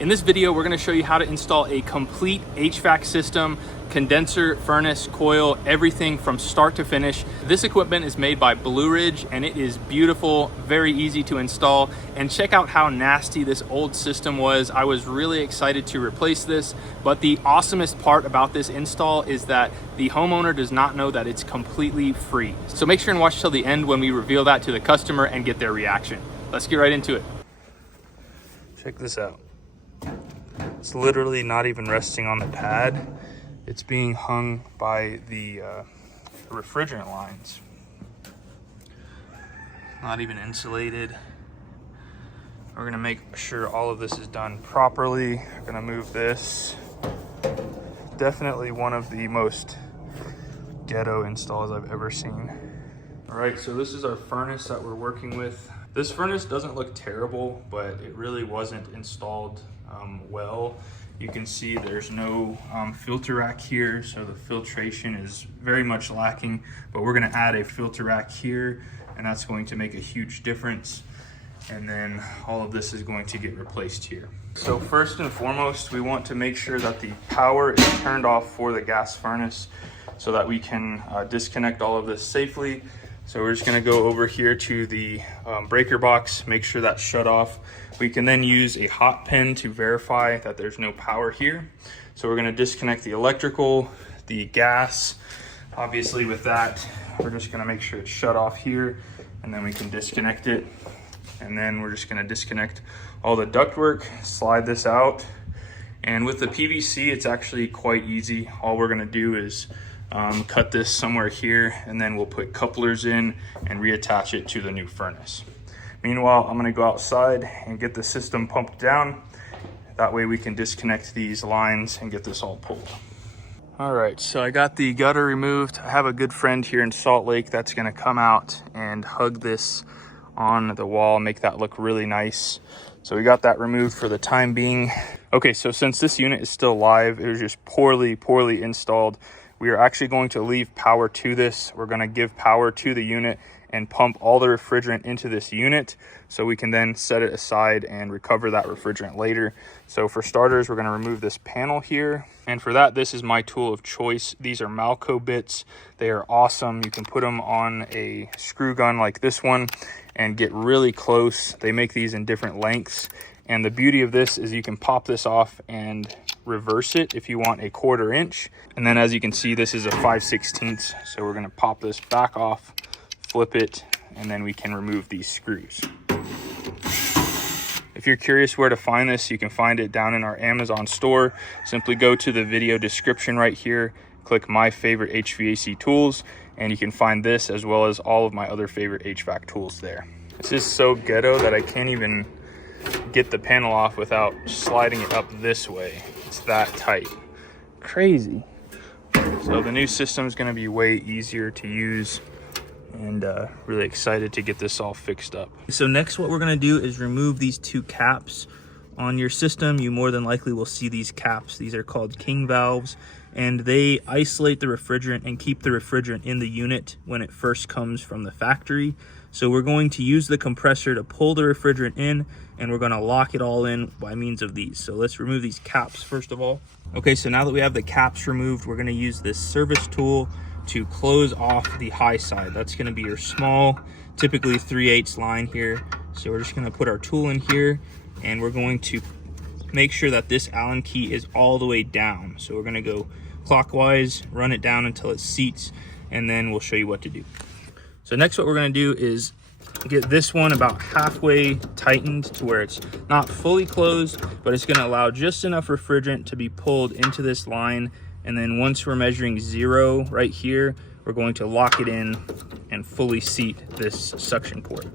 In this video, we're going to show you how to install a complete HVAC system, condenser, furnace, coil, everything from start to finish. This equipment is made by Blue Ridge and it is beautiful, very easy to install. And check out how nasty this old system was. I was really excited to replace this, but the awesomest part about this install is that the homeowner does not know that it's completely free. So make sure and watch till the end when we reveal that to the customer and get their reaction. Let's get right into it. Check this out. It's literally not even resting on the pad. It's being hung by the refrigerant lines. Not even insulated. We're gonna make sure all of this is done properly. We're gonna move this. Definitely one of the most ghetto installs I've ever seen. All right, so this is our furnace that we're working with. This furnace doesn't look terrible, but it really wasn't installed well. You can see there's no filter rack here, so the filtration is very much lacking, but we're gonna add a filter rack here, and that's going to make a huge difference. And then all of this is going to get replaced here. So first and foremost, we want to make sure that the power is turned off for the gas furnace so that we can disconnect all of this safely. So we're just gonna go over here to the breaker box, make sure that's shut off. We can then use a hot pen to verify that there's no power here. So we're gonna disconnect the electrical, the gas. Obviously with that, we're just gonna make sure it's shut off here, and then we can disconnect it. And then we're just gonna disconnect all the ductwork, slide this out. And with the PVC, it's actually quite easy. All we're gonna do is cut this somewhere here, and then we'll put couplers in and reattach it to the new furnace. Meanwhile, I'm gonna go outside and get the system pumped down. That way we can disconnect these lines and get this all pulled. All right, so I got the gutter removed. I have a good friend here in Salt Lake that's gonna come out and hug this on the wall, make that look really nice. So we got that removed for the time being. Okay, so since this unit is still live, it was just poorly installed. We are actually going to leave power to this. We're gonna give power to the unit and pump all the refrigerant into this unit so we can then set it aside and recover that refrigerant later. So for starters, we're gonna remove this panel here. And for that, this is my tool of choice. These are Malco bits. They are awesome. You can put them on a screw gun like this one and get really close. They make these in different lengths. And the beauty of this is you can pop this off and reverse it if you want a 1/4 inch. And then as you can see, this is a 5/16. So we're gonna pop this back off, flip it, and then we can remove these screws. If you're curious where to find this, you can find it down in our Amazon store. Simply go to the video description right here, click my favorite HVAC tools, and you can find this as well as all of my other favorite HVAC tools there. This is so ghetto that I can't even get the panel off without sliding it up this way. It's that tight. Crazy. So the new system is going to be way easier to use, and really excited to get this all fixed up. So next what we're going to do is remove these two caps on your system. You more than likely will see these caps. These are called king valves, and they isolate the refrigerant and keep the refrigerant in the unit when it first comes from the factory. So we're going to use the compressor to pull the refrigerant in, and we're going to lock it all in by means of these. So let's remove these caps first of all. Okay, so now that we have the caps removed, we're going to use this service tool to close off the high side. That's going to be your small, typically 3/8 line here. So we're just going to put our tool in here, and we're going to make sure that this Allen key is all the way down. So we're going to go clockwise, run it down until it seats, and then we'll show you what to do. So next what we're going to do is get this one about halfway tightened to where it's not fully closed, but it's going to allow just enough refrigerant to be pulled into this line. And then once we're measuring 0 right here, we're going to lock it in and fully seat this suction port.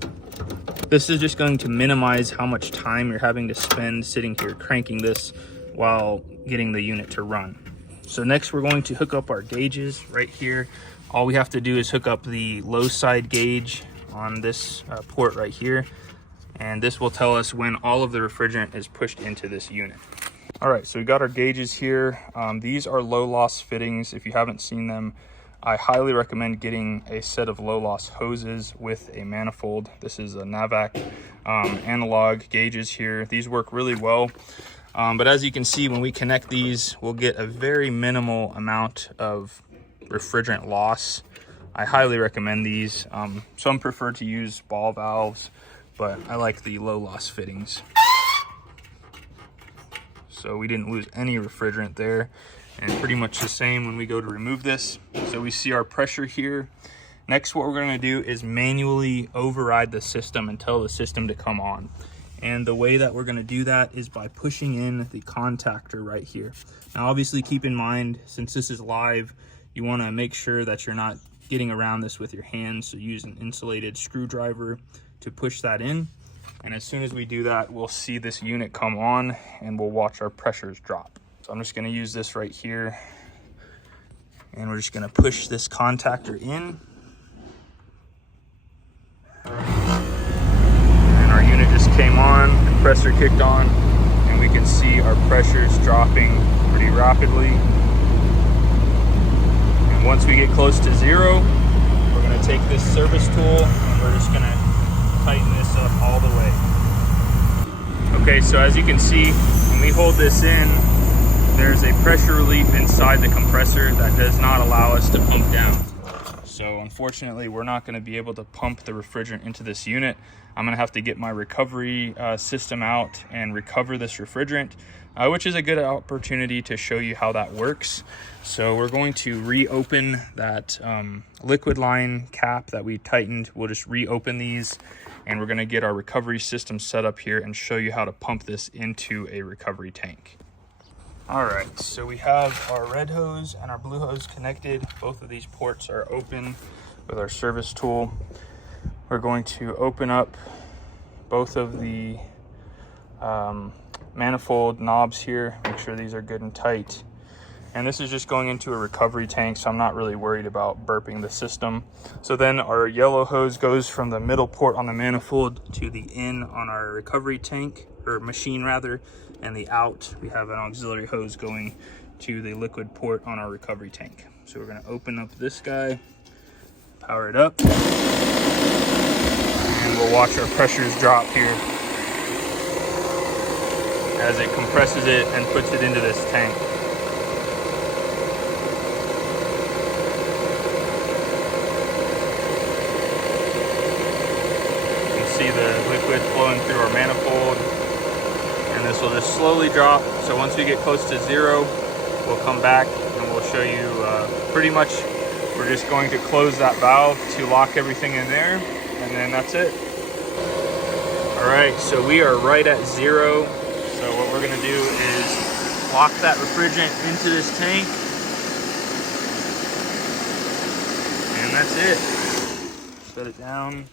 This is just going to minimize how much time you're having to spend sitting here cranking this while getting the unit to run. So next we're going to hook up our gauges right here. All we have to do is hook up the low side gauge on this port right here, and this will tell us when all of the refrigerant is pushed into this unit. All right, so we got our gauges here. These are low loss fittings. If you haven't seen them, I highly recommend getting a set of low loss hoses with a manifold. This is a NAVAC analog gauges here. These work really well. But as you can see, when we connect these, we'll get a very minimal amount of refrigerant loss. I highly recommend these. Some prefer to use ball valves, but I like the low loss fittings. So we didn't lose any refrigerant there, and pretty much the same when we go to remove this. So we see our pressure here. Next, what we're going to do is manually override the system and tell the system to come on. And the way that we're going to do that is by pushing in the contactor right here. Now, obviously, keep in mind, since this is live, you want to make sure that you're not getting around this with your hands. So use an insulated screwdriver to push that in. And as soon as we do that, we'll see this unit come on and we'll watch our pressures drop. So I'm just going to use this right here. And we're just going to push this contactor in. And our unit just came on, compressor kicked on, and we can see our pressures dropping pretty rapidly. And once we get close to zero, we're going to take this service tool and we're just going to tighten this up all the way. Okay, so as you can see, when we hold this in, there's a pressure relief inside the compressor that does not allow us to pump down. So unfortunately, we're not going to be able to pump the refrigerant into this unit. I'm going to have to get my recovery system out and recover this refrigerant, which is a good opportunity to show you how that works. So we're going to reopen that liquid line cap that we tightened. We'll just reopen these, and we're going to get our recovery system set up here and show you how to pump this into a recovery tank. All right, so we have our red hose and our blue hose connected. Both of these ports are open with our service tool. We're going to open up both of the manifold knobs here, make sure these are good and tight. And this is just going into a recovery tank, so I'm not really worried about burping the system. So then our yellow hose goes from the middle port on the manifold to the in on our recovery tank, or machine rather, and the out, we have an auxiliary hose going to the liquid port on our recovery tank. So we're going to open up this guy, power it up, and we'll watch our pressures drop here as it compresses it and puts it into this tank. You can see the liquid flowing through our manifold. And this will just slowly drop. So once we get close to zero, we'll come back and we'll show you pretty much, we're just going to close that valve to lock everything in there, and then that's it. All right, so we are right at zero. So what we're gonna do is lock that refrigerant into this tank, and that's it. Set it down,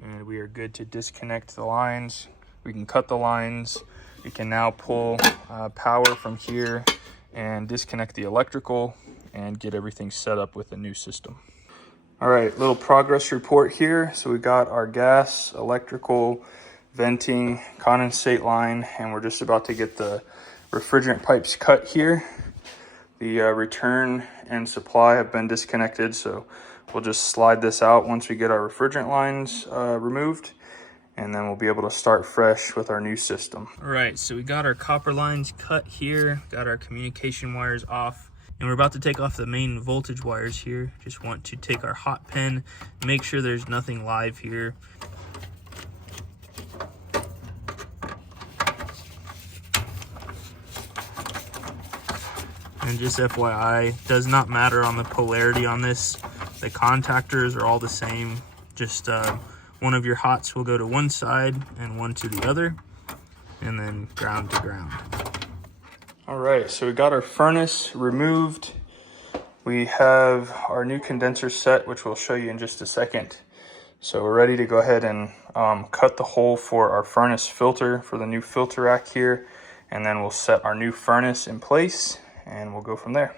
and we are good to disconnect the lines. We can cut the lines. We can now pull power from here and disconnect the electrical and get everything set up with a new system. All right, little progress report here. So we got our gas, electrical, venting, condensate line, and we're just about to get the refrigerant pipes cut here. The return and supply have been disconnected, so we'll just slide this out once we get our refrigerant lines removed. And then we'll be able to start fresh with our new system. All right, so we got our copper lines cut here, got our communication wires off, and we're about to take off the main voltage wires here. Just want to take our hot pen, make sure there's nothing live here. And just FYI, does not matter on the polarity on this. The contactors are all the same, just one of your hots will go to one side and one to the other, and then ground to ground. All right, so we got our furnace removed. We have our new condenser set, which we'll show you in just a second. So we're ready to go ahead and cut the hole for our furnace filter for the new filter rack here, and then we'll set our new furnace in place and we'll go from there.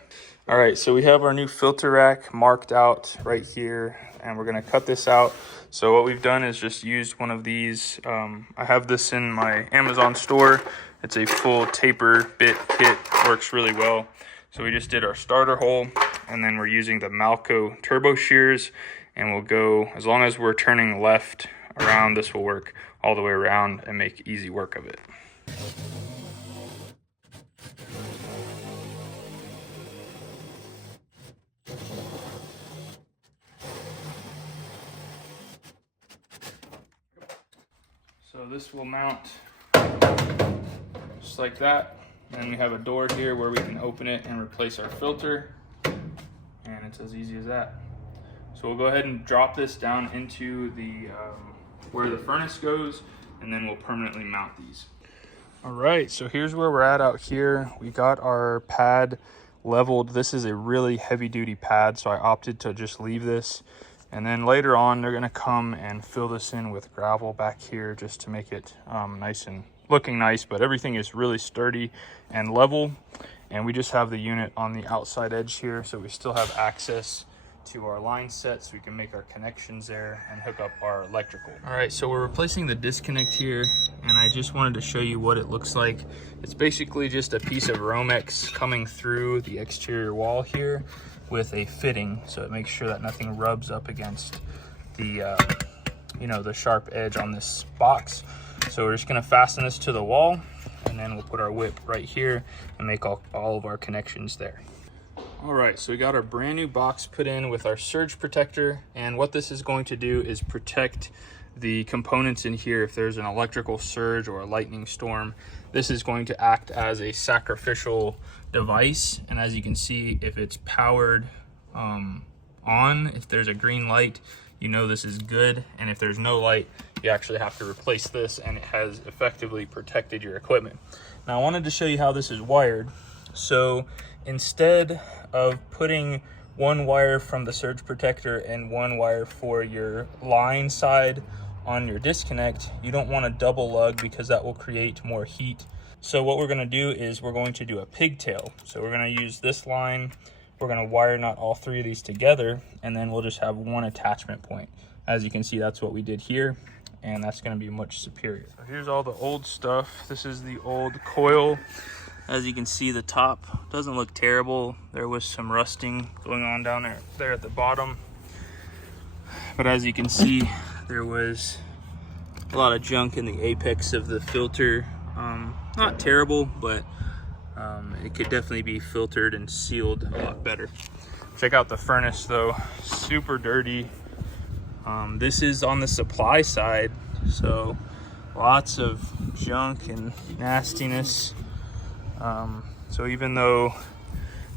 All right, so we have our new filter rack marked out right here, and we're gonna cut this out. So what we've done is just used one of these. I have this in my Amazon store. It's a full taper bit kit, works really well. So we just did our starter hole, and then we're using the Malco turbo shears, and we'll go, as long as we're turning left around, this will work all the way around and make easy work of it. So this will mount just like that. And we have a door here where we can open it and replace our filter. And it's as easy as that. So we'll go ahead and drop this down into the where the furnace goes, and then we'll permanently mount these. All right, so here's where we're at out here. We got our pad leveled. This is a really heavy duty pad, so I opted to just leave this. And then later on, they're gonna come and fill this in with gravel back here just to make it nice and looking nice, but everything is really sturdy and level. And we just have the unit on the outside edge here, so we still have access to our line set, so we can make our connections there and hook up our electrical. All right, so we're replacing the disconnect here, and I just wanted to show you what it looks like. It's basically just a piece of Romex coming through the exterior wall here with a fitting, so it makes sure that nothing rubs up against the you know, the sharp edge on this box. So we're just gonna fasten this to the wall, and then we'll put our whip right here and make all of our connections there. All right, so we got our brand new box put in with our surge protector, and what this is going to do is protect the components in here. If there's an electrical surge or a lightning storm, this is going to act as a sacrificial device. And as you can see, if it's powered on, if there's a green light, you know this is good. And if there's no light, you actually have to replace this, and it has effectively protected your equipment. Now I wanted to show you how this is wired. So instead of putting one wire from the surge protector and one wire for your line side on your disconnect, you don't want to double lug because that will create more heat. So what we're going to do is we're going to do a pigtail. So we're going to use this line, we're going to wire knot all three of these together, and then we'll just have one attachment point. As you can see, that's what we did here, and that's going to be much superior. So here's all the old stuff. This is the old coil. As you can see, the top doesn't look terrible. There was some rusting going on down there at the bottom. But as you can see, there was a lot of junk in the apex of the filter. Not terrible, but it could definitely be filtered and sealed a lot better. Check out the furnace though, super dirty. This is on the supply side, so lots of junk and nastiness. So even though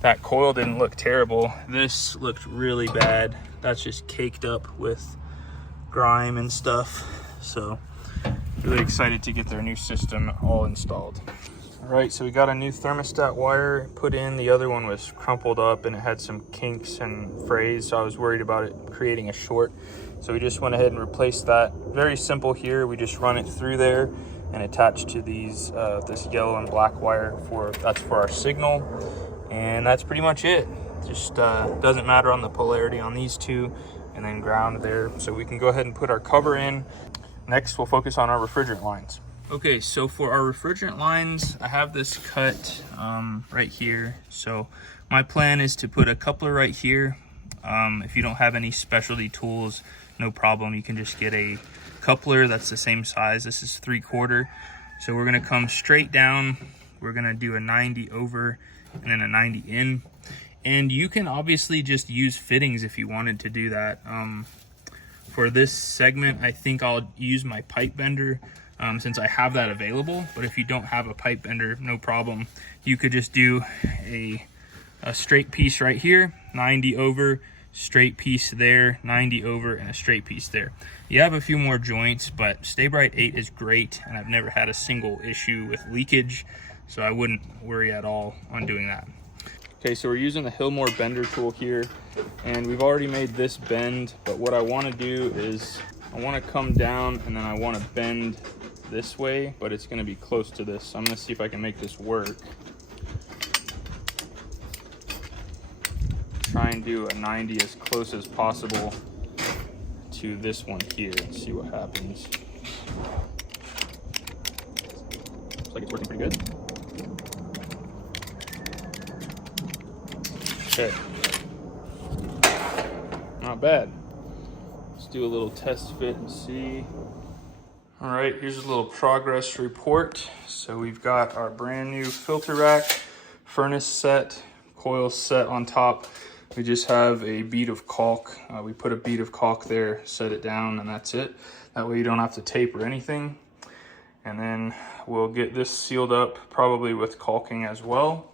that coil didn't look terrible, this looked really bad. That's just caked up with grime and stuff. So really excited to get their new system all installed. All right, so we got a new thermostat wire put in. The other one was crumpled up and it had some kinks and frays, so I was worried about it creating a short. So we just went ahead and replaced that. Very simple here. We just run it through there and attach to these this yellow and black wire that's for our signal, and that's pretty much it. Just doesn't matter on the polarity on these two, and then ground there. So we can go ahead and put our cover in. Next, we'll focus on our refrigerant lines. Okay, so for our refrigerant lines, I have this cut right here. So my plan is to put a coupler right here. If you don't have any specialty tools, no problem. You can just get a coupler that's the same size. This is 3/4. So we're gonna come straight down. We're gonna do a 90 over and then a 90 in. And you can obviously just use fittings if you wanted to do that. For this segment, I think I'll use my pipe bender since I have that available. But if you don't have a pipe bender, no problem. You could just do a straight piece right here, 90 over, straight piece there, 90 over, and a straight piece there. You have a few more joints, but Stay Bright 8 is great, and I've never had a single issue with leakage, so I wouldn't worry at all on doing that. Okay, so we're using the Hillmore bender tool here, and we've already made this bend, but what I want to do is I want to come down and then I want to bend this way, but it's going to be close to this. So I'm going to see if I can make this work. Try and do a 90 as close as possible to this one here and see what happens. Looks like it's working pretty good. Okay. Not bad. Let's do a little test fit and see. All right, here's a little progress report. So we've got our brand new filter rack, furnace set, coil set on top. We just have a bead of caulk. We put a bead of caulk there, set it down, and that's it. That way you don't have to tape or anything. And then we'll get this sealed up, probably with caulking as well.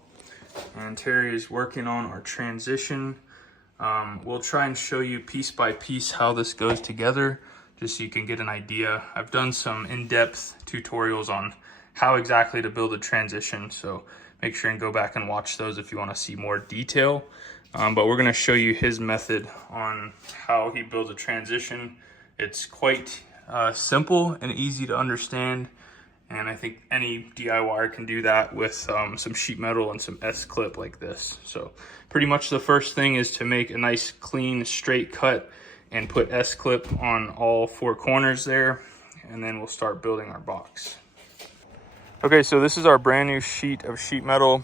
And Terry is working on our transition. We'll try and show you piece by piece how this goes together, just so you can get an idea. I've done some in-depth tutorials on how exactly to build a transition, so make sure and go back and watch those if you want to see more detail. But we're going to show you his method on how he builds a transition. It's quite simple and easy to understand, and I think any DIYer can do that with some sheet metal and some S-clip like this. So pretty much the first thing is to make a nice clean straight cut and put S-clip on all 4 corners there, and then we'll start building our box. Okay, so this is our brand new sheet of sheet metal,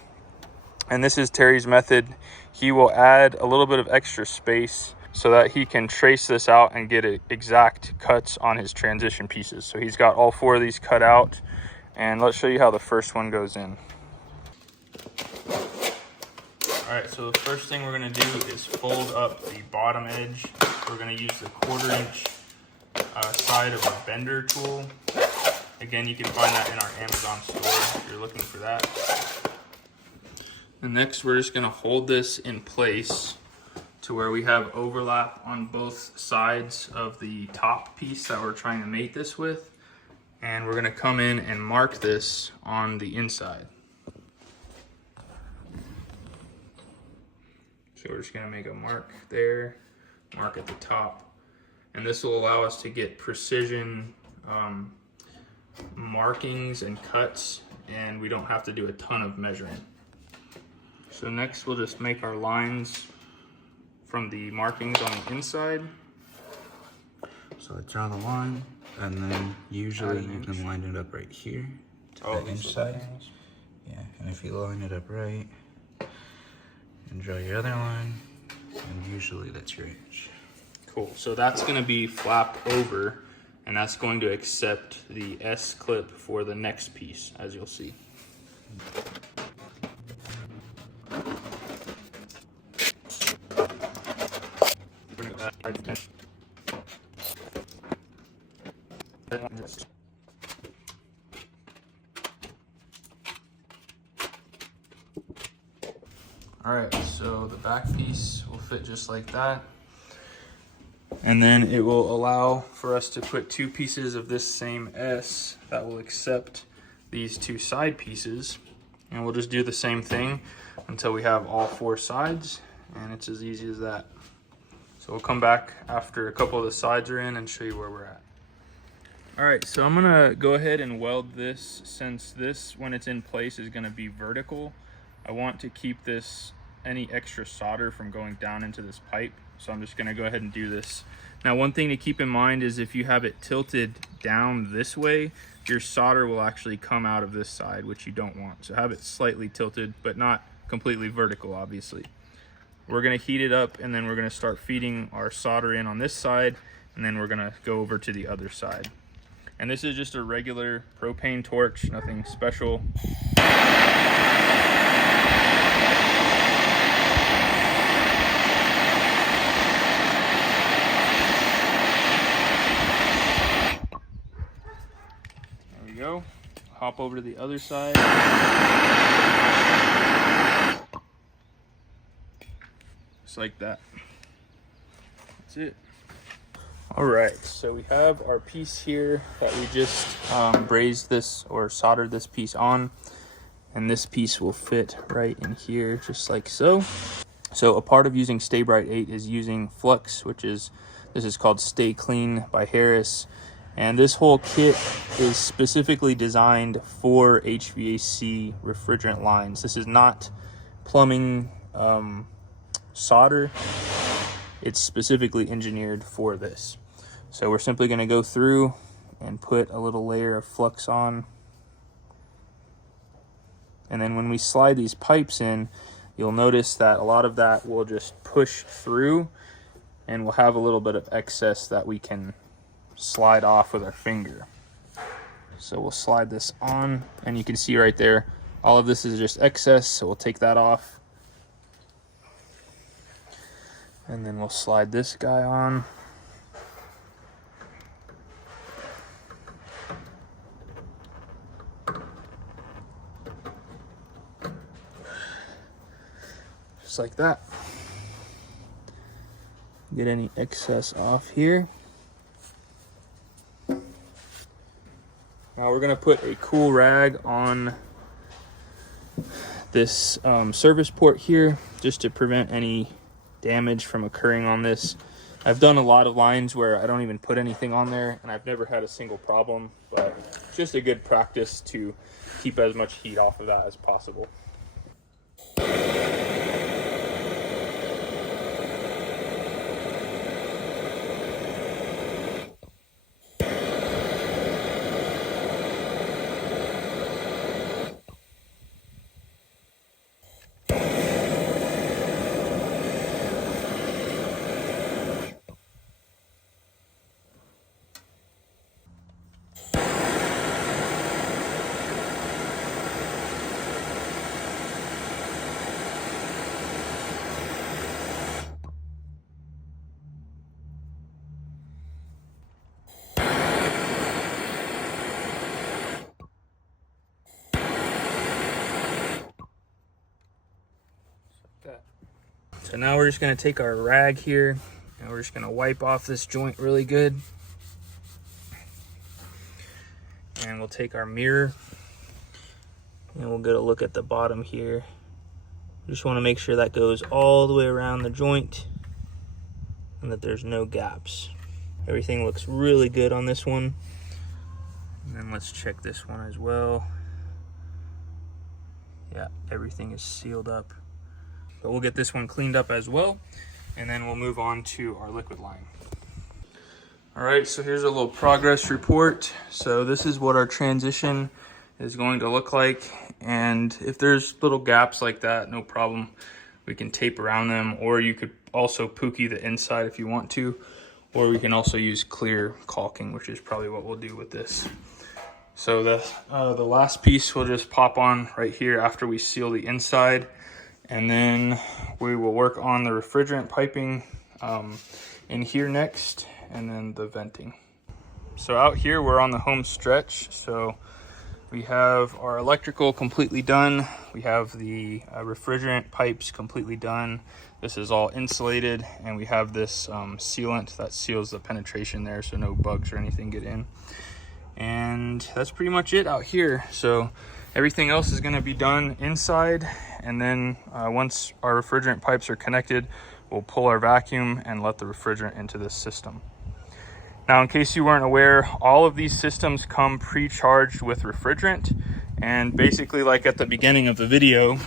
and this is Terry's method. He will add a little bit of extra space so that he can trace this out and get exact cuts on his transition pieces. So he's got all 4 of these cut out, and let's show you how the first one goes in. All right, so the first thing we're gonna do is fold up the bottom edge. We're gonna use the 1/4 inch side of a bender tool. Again, you can find that in our Amazon store if you're looking for that. And next, we're just gonna hold this in place to where we have overlap on both sides of the top piece that we're trying to mate this with. And we're gonna come in and mark this on the inside. So we're just gonna make a mark there, mark at the top. And this will allow us to get precision markings and cuts, and we don't have to do a ton of measuring. So next we'll just make our lines from the markings on the inside. So I draw the line, and then usually you can line it up right here to the inch side. Yeah, and if you line it up right, and draw your other line, and usually that's your inch. Cool, so that's gonna be flapped over, and that's going to accept the S-clip for the next piece, as you'll see. All right, so the back piece will fit just like that. And then it will allow for us to put 2 pieces of this same S that will accept these 2 side pieces. And we'll just do the same thing until we have all 4 sides, and it's as easy as that. So we'll come back after a couple of the sides are in and show you where we're at. All right, so I'm gonna go ahead and weld this, since this, when it's in place, is gonna be vertical. I want to keep any extra solder from going down into this pipe. So I'm just gonna go ahead and do this. Now, one thing to keep in mind is if you have it tilted down this way, your solder will actually come out of this side, which you don't want. So have it slightly tilted, but not completely vertical, obviously. We're gonna heat it up, and then we're gonna start feeding our solder in on this side, and then we're gonna go over to the other side. And this is just a regular propane torch, nothing special. Go. Hop over to the other side. Just like that. That's it. All right, so we have our piece here that we just brazed this or soldered this piece on, and this piece will fit right in here just like so. So a part of using Stay Bright 8 is using Flux, this is called Stay Clean by Harris. And this whole kit is specifically designed for HVAC refrigerant lines. This is not plumbing solder. It's specifically engineered for this. So we're simply going to go through and put a little layer of flux on. And then when we slide these pipes in, you'll notice that a lot of that will just push through, and we'll have a little bit of excess that we can slide off with our finger. So we'll slide this on, and you can see right there, all of this is just excess, so we'll take that off. And then we'll slide this guy on. Just like that. Get any excess off here. Now we're gonna put a cool rag on this service port here, just to prevent any damage from occurring on this. I've done a lot of lines where I don't even put anything on there, and I've never had a single problem, but it's just a good practice to keep as much heat off of that as possible. So now we're just going to take our rag here and we're just going to wipe off this joint really good. And we'll take our mirror and we'll get a look at the bottom here. Just want to make sure that goes all the way around the joint and that there's no gaps. Everything looks really good on this one. And then let's check this one as well. Yeah, everything is sealed up. But we'll get this one cleaned up as well, and then we'll move on to our liquid line. All right, so here's a little progress report. So this is what our transition is going to look like. And if there's little gaps like that, no problem. We can tape around them, or you could also pookie the inside if you want to, or we can also use clear caulking, which is probably what we'll do with this. So the last piece we'll just pop on right here after we seal the inside. And then we will work on the refrigerant piping in here next, and then the venting. So out here, we're on the home stretch. So we have our electrical completely done. We have the refrigerant pipes completely done. This is all insulated, and we have this sealant that seals the penetration there so no bugs or anything get in. And that's pretty much it out here. So everything else is gonna be done inside. And then once our refrigerant pipes are connected, we'll pull our vacuum and let the refrigerant into this system. Now, in case you weren't aware, all of these systems come pre-charged with refrigerant. And basically, like at the beginning of the video,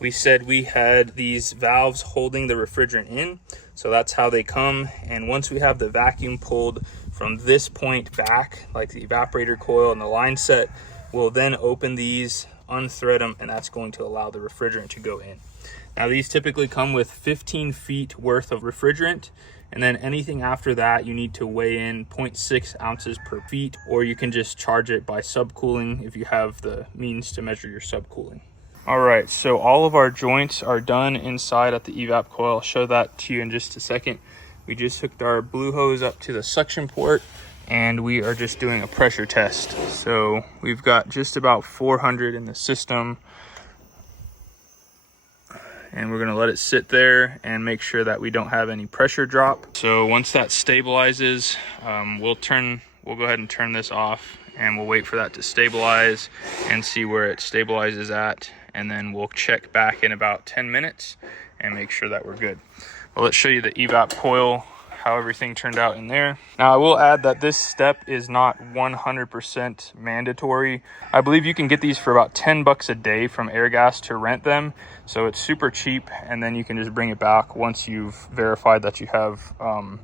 we said we had these valves holding the refrigerant in. So that's how they come. And once we have the vacuum pulled from this point back, like the evaporator coil and the line set, we'll then open these, unthread them, and that's going to allow the refrigerant to go in. Now, these typically come with 15 feet worth of refrigerant, and then anything after that you need to weigh in 0.6 ounces per feet, or you can just charge it by subcooling if you have the means to measure your subcooling. All right, so all of our joints are done inside at the evap coil. I'll show that to you in just a second. We just hooked our blue hose up to the suction port, and we are just doing a pressure test. So we've got just about 400 in the system, and we're gonna let it sit there and make sure that we don't have any pressure drop. So once that stabilizes, we'll go ahead and turn this off, and we'll wait for that to stabilize and see where it stabilizes at, and then we'll check back in about 10 minutes and make sure that we're good. Well, let's show you the evap coil, how everything turned out in there. Now, I will add that this step is not 100% mandatory. I believe you can get these for about 10 bucks a day from Airgas to rent them. So it's super cheap, and then you can just bring it back once you've verified that you have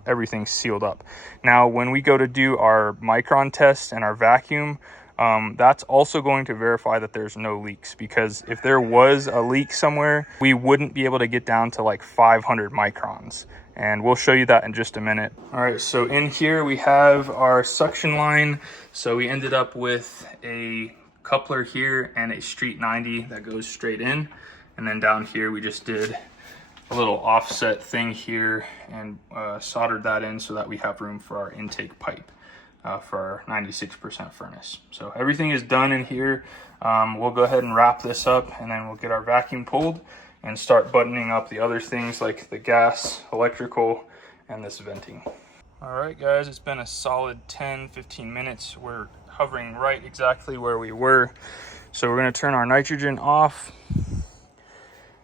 everything sealed up. Now, when we go to do our micron test and our vacuum, that's also going to verify that there's no leaks, because if there was a leak somewhere, we wouldn't be able to get down to like 500 microns. and we'll show you that in just a minute. All right, so in here we have our suction line. So we ended up with a coupler here and a street 90 that goes straight in. And then down here we just did a little offset thing here and soldered that in so that we have room for our intake pipe for our 96% furnace. So everything is done in here. We'll go ahead and wrap this up, and then we'll get our vacuum pulled and start buttoning up the other things like the gas, electrical, and this venting. All right, guys, it's been a solid 10-15 minutes. We're hovering right exactly where we were. So we're gonna turn our nitrogen off,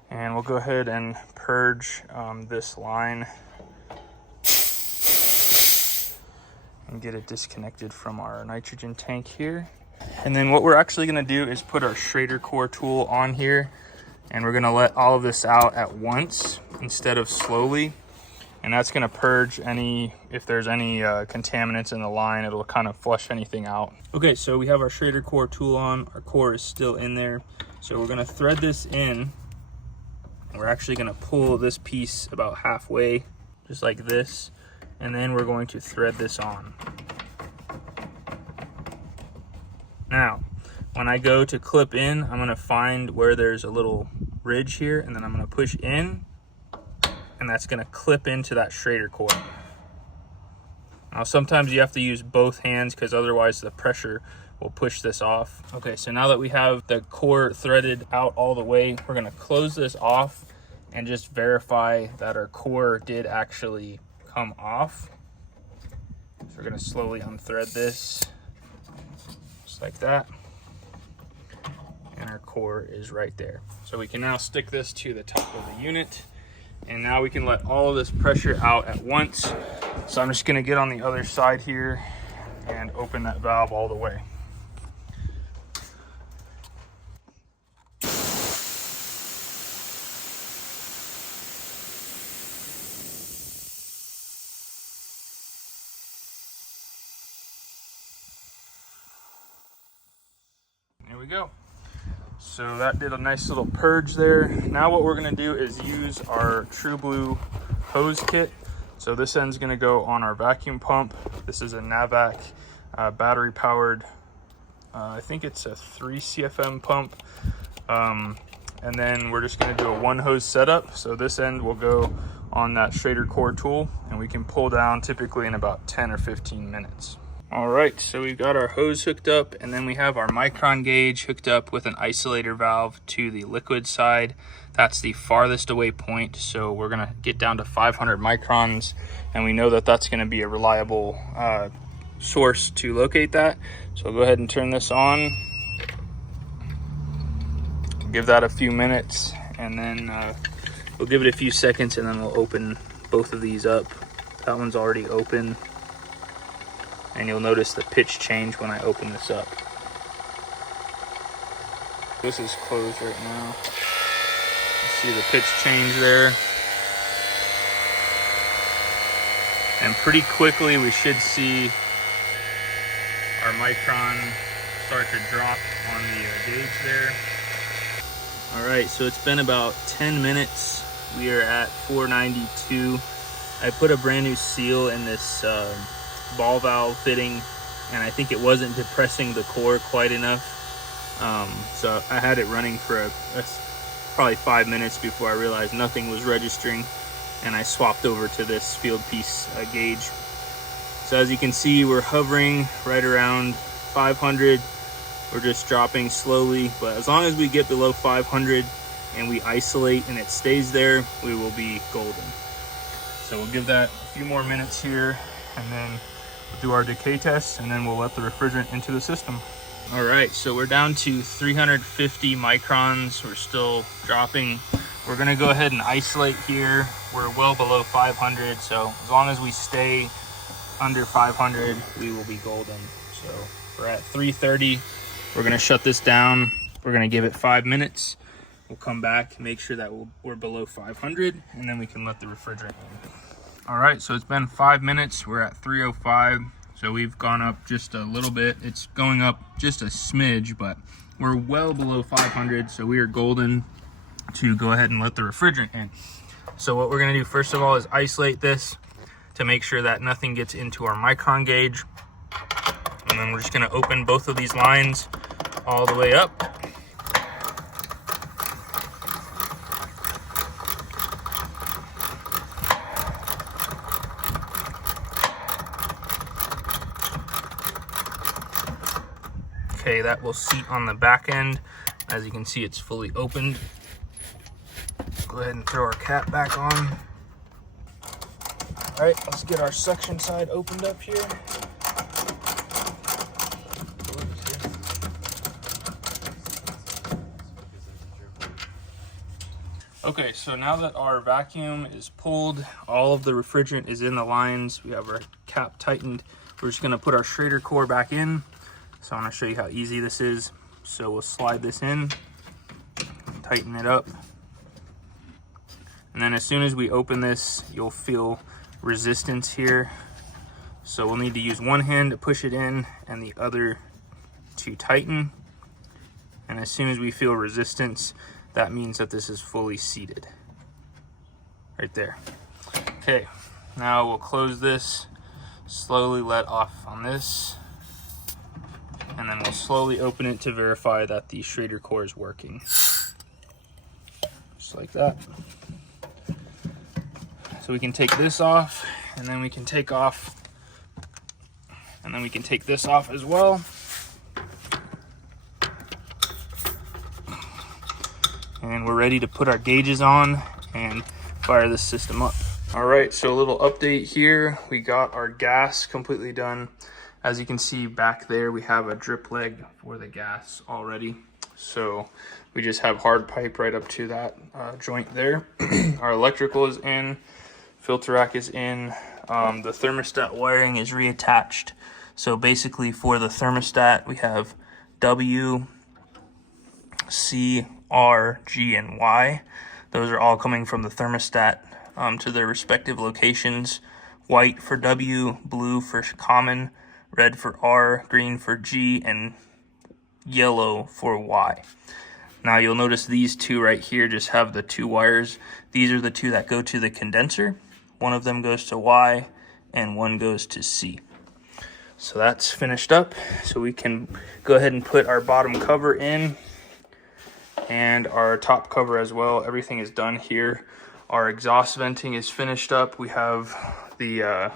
and we'll go ahead and purge this line and get it disconnected from our nitrogen tank here. And then what we're actually gonna do is put our Schrader core tool on here, and we're gonna let all of this out at once instead of slowly. And that's gonna purge if there's any contaminants in the line, it'll kind of flush anything out. Okay, so we have our Schrader core tool on. Our core is still in there. So we're gonna thread this in. We're actually gonna pull this piece about halfway, just like this. And then we're going to thread this on. Now, when I go to clip in, I'm gonna find where there's a little ridge here, and then I'm gonna push in, and that's gonna clip into that Schrader core. Now, sometimes you have to use both hands because otherwise the pressure will push this off. Okay, so now that we have the core threaded out all the way, we're gonna close this off and just verify that our core did actually come off. So we're gonna slowly unthread this, just like that. And our core is right there. So we can now stick this to the top of the unit, and now we can let all of this pressure out at once. So I'm just gonna get on the other side here and open that valve all the way. There we go. So that did a nice little purge there. Now what we're gonna do is use our True Blue hose kit. So this end's gonna go on our vacuum pump. This is a Navac battery powered, I think it's a 3 CFM pump. And then we're just gonna do a one hose setup. So this end will go on that Schrader core tool, and we can pull down typically in about 10 or 15 minutes. All right, so we've got our hose hooked up, and then we have our micron gauge hooked up with an isolator valve to the liquid side. That's the farthest away point, so we're gonna get down to 500 microns, and we know that that's gonna be a reliable source to locate that. So I'll go ahead and turn this on. Give that a few minutes, and then we'll give it a few seconds, and then we'll open both of these up. That one's already open. And you'll notice the pitch change when I open this up. This is closed right now. You see the pitch change there. And pretty quickly we should see our micron start to drop on the gauge there. All right, so it's been about 10 minutes. We are at 492. I put a brand new seal in this ball valve fitting, and I think it wasn't depressing the core quite enough. So I had it running for probably 5 minutes before I realized nothing was registering, and I swapped over to this field piece gauge. So as you can see, we're hovering right around 500. We're just dropping slowly, but as long as we get below 500 and we isolate and it stays there, we will be golden. So we'll give that a few more minutes here, and then we'll do our decay test, and then we'll let the refrigerant into the system. All right, so we're down to 350 microns. We're still dropping. We're gonna go ahead and isolate here. We're well below 500, so as long as we stay under 500, we will be golden. So we're at 330. We're gonna shut this down. We're gonna give it 5 minutes. We'll come back, make sure that we're below 500, and then we can let the refrigerant in. All right, so it's been 5 minutes. We're at 305. So we've gone up just a little bit. It's going up just a smidge, but we're well below 500. So we are golden to go ahead and let the refrigerant in. So what we're gonna do first of all is isolate this to make sure that nothing gets into our micron gauge. And then we're just gonna open both of these lines all the way up. Okay, that will seat on the back end. As you can see, it's fully opened. Go ahead and throw our cap back on. All right, let's get our suction side opened up here. Okay, so now that our vacuum is pulled, all of the refrigerant is in the lines, we have our cap tightened, we're just gonna put our Schrader core back in. So I wanna show you how easy this is. So we'll slide this in, tighten it up. And then as soon as we open this, you'll feel resistance here. So we'll need to use one hand to push it in and the other to tighten. And as soon as we feel resistance, that means that this is fully seated. Right there. Okay, now we'll close this, slowly let off on this, and then we'll slowly open it to verify that the Schrader core is working. Just like that. So we can take this off, and then we can take off, and then we can take this off as well. And we're ready to put our gauges on and fire this system up. All right, so a little update here. We got our gas completely done. As you can see back there, we have a drip leg for the gas already. So we just have hard pipe right up to that joint there. Our electrical is in, filter rack is in. The thermostat wiring is reattached. So basically for the thermostat, we have W, C, R, G, and Y. Those are all coming from the thermostat to their respective locations. White for W, blue for common, red for R, green for G, and yellow for Y. Now you'll notice these two right here just have the two wires. These are the two that go to the condenser. One of them goes to Y and one goes to C. So that's finished up. So we can go ahead and put our bottom cover in and our top cover as well. Everything is done here. Our exhaust venting is finished up. We have the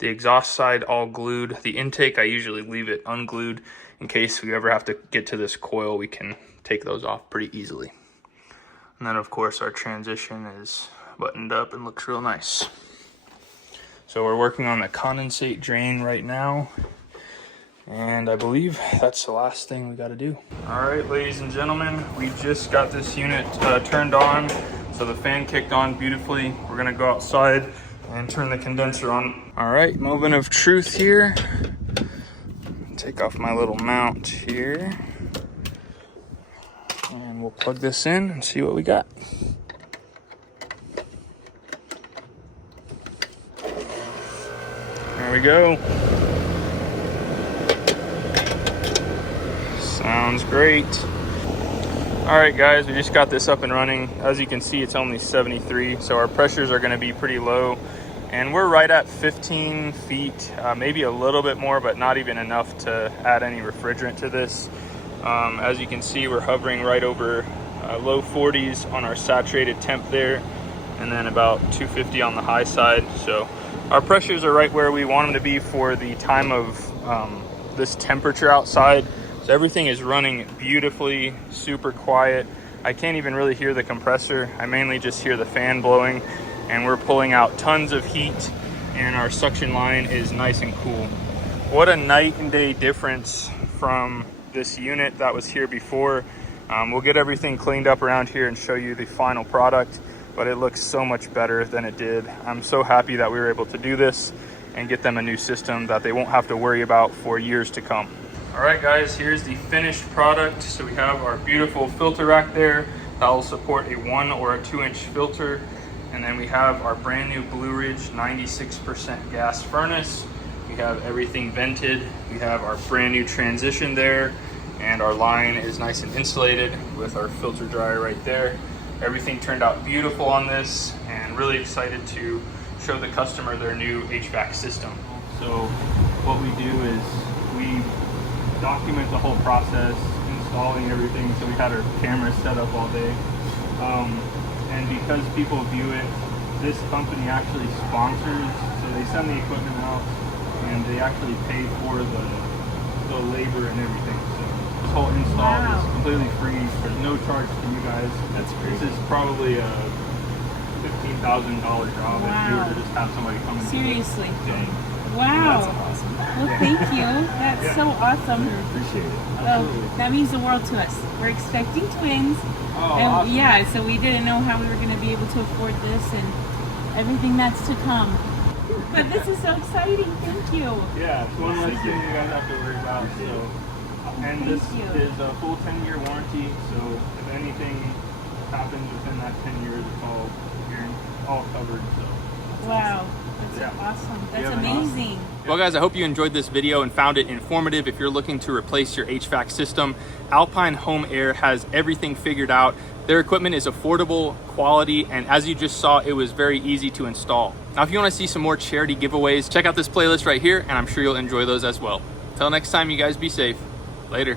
exhaust side all glued. The intake, I usually leave it unglued in case we ever have to get to this coil. We can take those off pretty easily. And then of course our transition is buttoned up and looks real nice. So we're working on the condensate drain right now, and I believe that's the last thing we got to do. All right, ladies and gentlemen, we just got this unit turned on. So the fan kicked on beautifully. We're gonna go outside and turn the condenser on. All right, moment of truth here. Take off my little mount here. And we'll plug this in and see what we got. There we go. Sounds great. All right, guys, we just got this up and running. As you can see, it's only 73, so our pressures are gonna be pretty low. And we're right at 15 feet, maybe a little bit more, but not even enough to add any refrigerant to this. As you can see, we're hovering right over low 40s on our saturated temp there, and then about 250 on the high side. So our pressures are right where we want them to be for the time of this temperature outside. So everything is running beautifully, super quiet. I can't even really hear the compressor. I mainly just hear the fan blowing, and we're pulling out tons of heat, and our suction line is nice and cool. What a night and day difference from this unit that was here before. We'll get everything cleaned up around here and show you the final product, but it looks so much better than it did. I'm so happy that we were able to do this and get them a new system that they won't have to worry about for years to come. All right, guys, here's the finished product. So we have our beautiful filter rack there that will support a 1 or a 2-inch filter. And then we have our brand new Blue Ridge 96% gas furnace. We have everything vented. We have our brand new transition there, and our line is nice and insulated with our filter dryer right there. Everything turned out beautiful on this, and really excited to show the customer their new HVAC system. So what we do is we document the whole process, installing everything. So we had our cameras set up all day. And because people view it, this company actually sponsors, so they send the equipment out and they actually pay for the labor and everything. So this whole install is completely free. There's no charge to you guys. That's great. This is probably a $15,000 job if you were to just have somebody come and Seriously. do it. Wow. That's awesome. Well, thank you. That's so awesome. I appreciate it. Oh, that means the world to us. We're expecting twins. Oh, And awesome. yeah, so we didn't know how we were going to be able to afford this and everything that's to come. But this is so exciting. Thank you. Yeah, it's one less thing you guys have to worry about. So, and Thank this you. is a full 10-year warranty. So if anything happens within that 10 years, it's all covered. So Wow. That's Yeah. awesome. You That's have an amazing. well, guys, I hope you enjoyed this video and found it informative. If you're looking to replace your HVAC system, Alpine Home Air has everything figured out. Their equipment is affordable, quality, and as you just saw, it was very easy to install. Now, if you want to see some more charity giveaways, check out this playlist right here, and I'm sure you'll enjoy those as well. Until next time, you guys be safe. Later.